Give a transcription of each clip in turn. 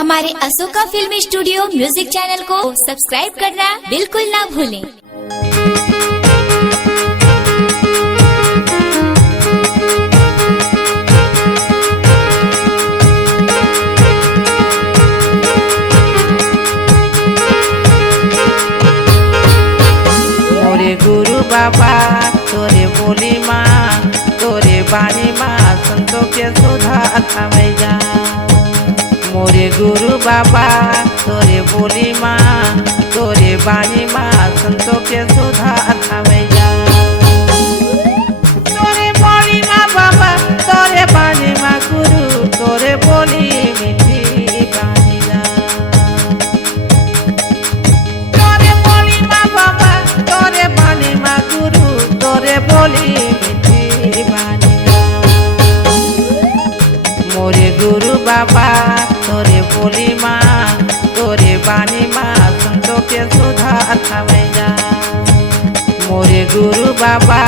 हमारे Ashoka film studio music channel को subscribe करना बिल्कुल ना भूलें। गुरु बाबा तोरे बोली माँ तोरे बानी माँ संतों के सुधा थामे जा। मोरे गुरु बाबा तोरे बोली माँ तोरे बानी माँ संतों के सुधा थामे जा। तोरे बोली माँ बाबा तोरे बानी माँ गुरु तोरे बोली मीठी बानी जा। तोरे बोली माँ बाबा तोरे बानी माँ गुरु तोरे बोली मीठी बानी जा। मोरे गुरु बाबा तोरे बोली माँ तोरे बानी माँ संतों के सुधा थामे जा। मोरे गुरु बाबा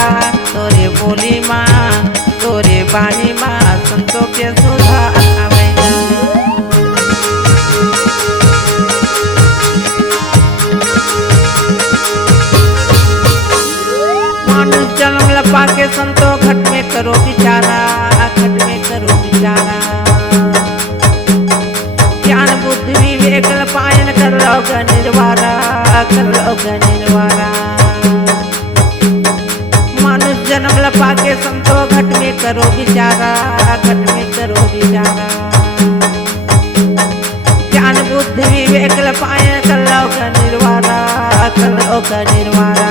तोरे बोली माँ तोरे बानी माँ संतों के सुधा थामे जा। मानुष जन्म लपा के संतों घट में करो बिचारा, घट में करो बिचारा। ज्ञान बुद्धि विवेक लपायन कर लोग निर्वारा, कर लोग निर्वारा। मानुष जन्म लपा के संतों घट में करो बिचारा, घट में करो बिचारा। ज्ञान बुद्धि विवेक लपायन कर लोग निर्वारा, कर लोग निर्वारा।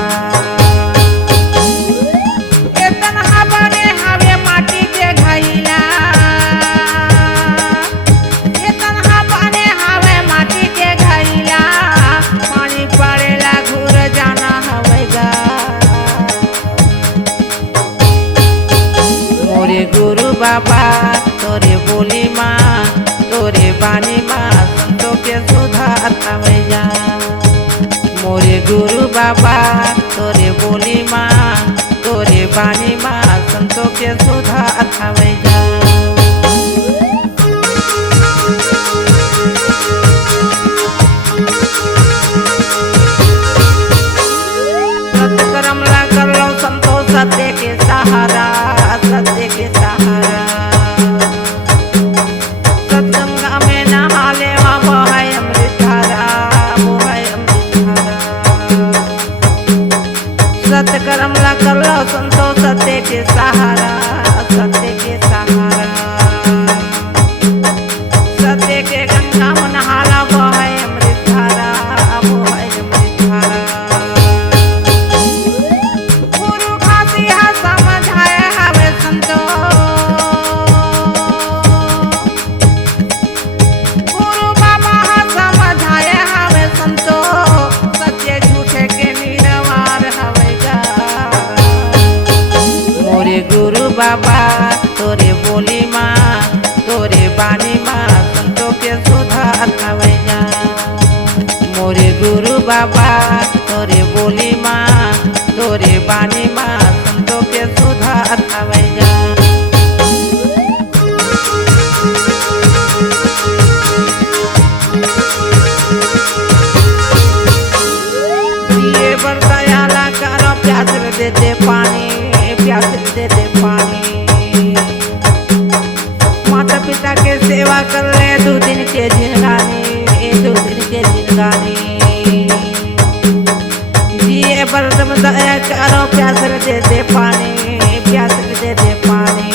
गुरु बाबा तोरे बोली माँ तोरे बानी माँ संतों के सुधा थामे जा। मोरे गुरु बाबा तोरे बोली माँ तोरे बानी माँ संतों के सुधा थामे जा। सत्कर्म ला कर लो संतों सत्य के सहारा, सत्य के सहारा। सतगंगा में नहा ले वो है अमृत धारा, वो है अमृत धारा। सत्कर्म ला कर लो संतो सत्य के सहारा, सत्य के सहारा। सत्य के गंगा में नहा ला वो है अमृत धारा, वो है अमृत धारा। गुरु बाबा तोरे बोली माँ तोरे बानी माँ संतों के सुधा थामे जा। मोरे गुरु बाबा तोरे बोली माँ तोरे बानी माँ संतों के सुधा थामे जा। दिए बरसायाला करो प्यास दे दे पानी, प्यास दे दे पानी। माता पिता के सेवा कर ले 2 दिन के जिंदगानी, 2 दिन के जिंदगानी। जिए बरदम दया करो प्यास दे दे पानी, प्यास दे दे पानी।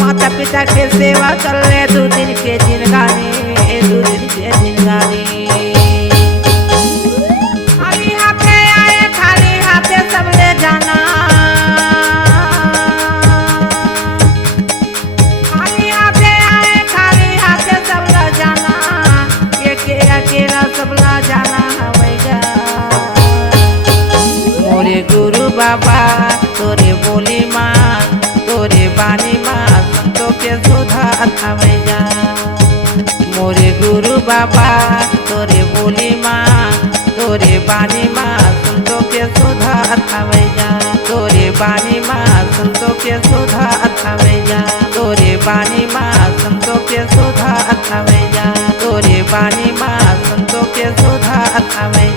माता पिता के सेवा कर ले 2 दिन के जिंदगानी, 2 दिन के जिंदगानी। सब ले जाना खाली हाथे आए, खाली हाथे सब ले जाना। अकेला सब ले जाना हमेगा। मोरे गुरु बाबा तोरे बोली माँ तोरे बानी माँ संतों के सुधा थामे जा। मोरे गुरु बाबा तोरे बोली माँ तोरे बानी माँ संतों के सुधा थावे जा तोरे बानी माँ संतों के सुधा थावे जा तोरे बानी माँ संतों के सुधा थावे जा तोरे बानी माँ संतों के सुधा थावे